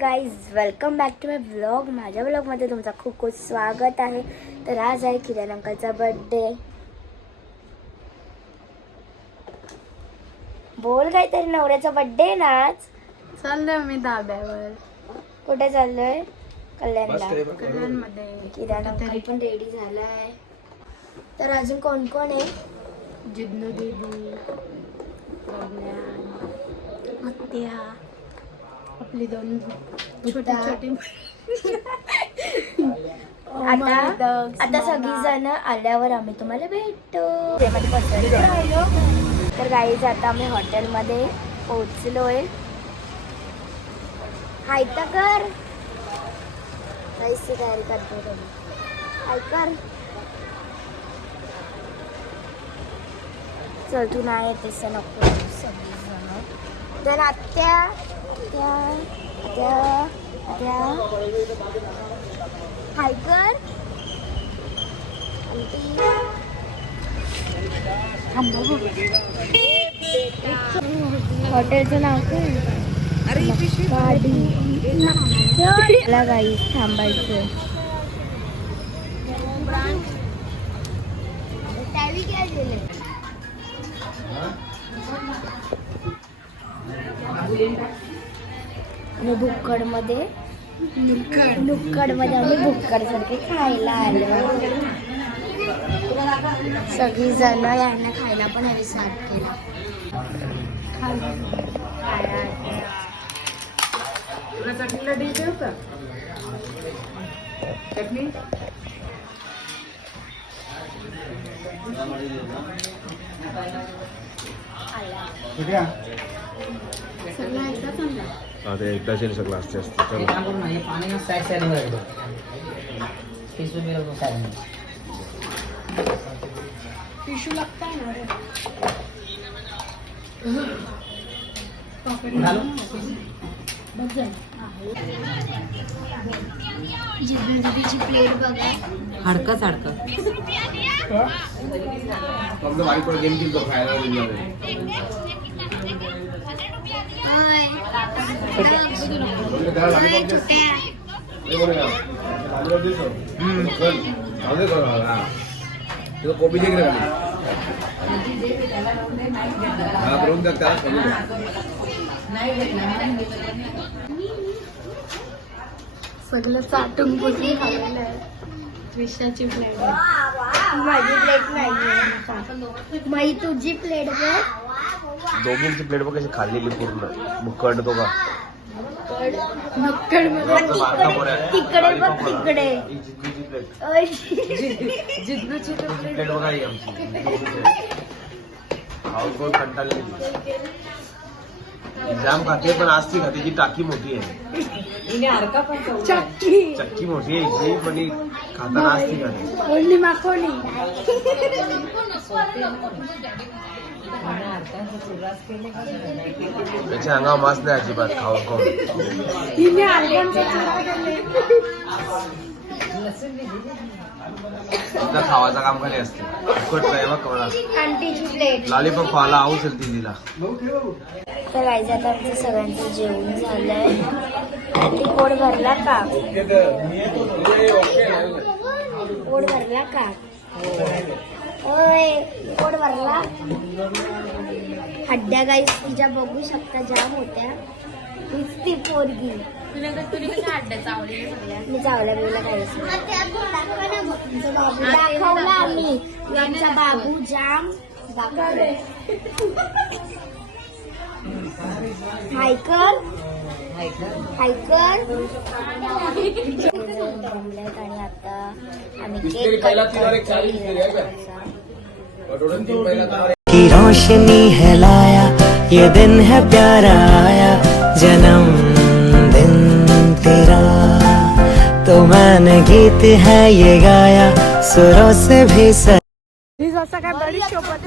Guys welcome back to my vlog. माझ्या व्लॉगमध्ये तुमचं खूप खूप स्वागत आहे. तर आज आहे किरण अंकलचा बर्थडे. बोल काहीतरी, नवऱ्याचा बर्थडे ना आज. चाललोय मी धाब्यावर. कुठे चाललोय? कल्याणला. कल्याणमध्ये. किरण अंकल पण रेडी झालाय. तर अजून कोण कोण आहे? जिद्नू दीदी, आत्या, आपली दोन छोटी आता सगळी जण आल्यावर आम्ही तुम्हाला भेटतो. तर गाईज आता आम्ही हॉटेलमध्ये पोहोचलोय. हाय तर कर, गाईजची तयारी करतो तुम्ही. हाय कर, चल तू नाही येतेस नको सगळी जण. तर आत्या आत्या आत्या आत्या हाय कर. हॉटेलचं नाव काय? गाडीला गाई थांबायचं. आणि भुक्कडमध्ये आम्ही भुक्कड सारखे खायला आलो. सगळी जण यांना खायला पण आम्ही स्टार्ट केला. चटणीला डी देऊ का? चटणी अरे एकदाच येईल सगळं असते असते. टिश्यू लागताय ना रे. जिद्दीची प्लेट बघा. हडकंच कॉपी दे सगळं चाटून पुसून खाल्लेलं आहे. विषाची प्लेट. माझी प्लेट नाही, माई तुझी प्लेट बघ. दोघींची प्लेट बघ कशी खाल्लेली पूर्ण. मुक्कड तो का नक्कड तिकडे बघ, तिकडे जिद्नूची प्लेट बघा ही आमची. खाऊन कोण कंटाळली. जाम खाते पण आज ती खाते. टाकी मोठी आहे, चक्की मोठी आहे ही, पण ही खाताना आज ती खाते. ओढणी माखवणी. त्याच्या अंगावर मास नाही अजिबात खाऊन खाऊन. हिने आल्बमचा चुरा केले. तिला खावायचं काम खाली असते. फुकट काय बघ कवळा. आंटीची प्लेट. लॉलीपॉप खायला आवूच ती तिला. तर गाईज आता आमचं सगळ्यांचं जेवण झालंय. ती पोट भरला का? पोट भरला का? ओय पोट भरला. हड्ड्या गाईज तिच्या बघू शकता जाम होत्या. ती पोरगी मी चावल्या बिवल्या खायचं दाखवला आम्ही. आमचा बाबू जाम दाखवले. हाय कर, हाय कर. जमलेत आणि आता आम्ही केक की रोशनी है लाया, ये दिन है प्यारा आया, जन्म दिन तेरा, तो मैंने गीत है ये गाया, सुरों से भी सर. ही जसं काय बडी शोभत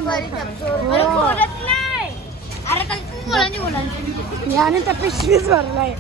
याने तर पिशवीच भरलाय.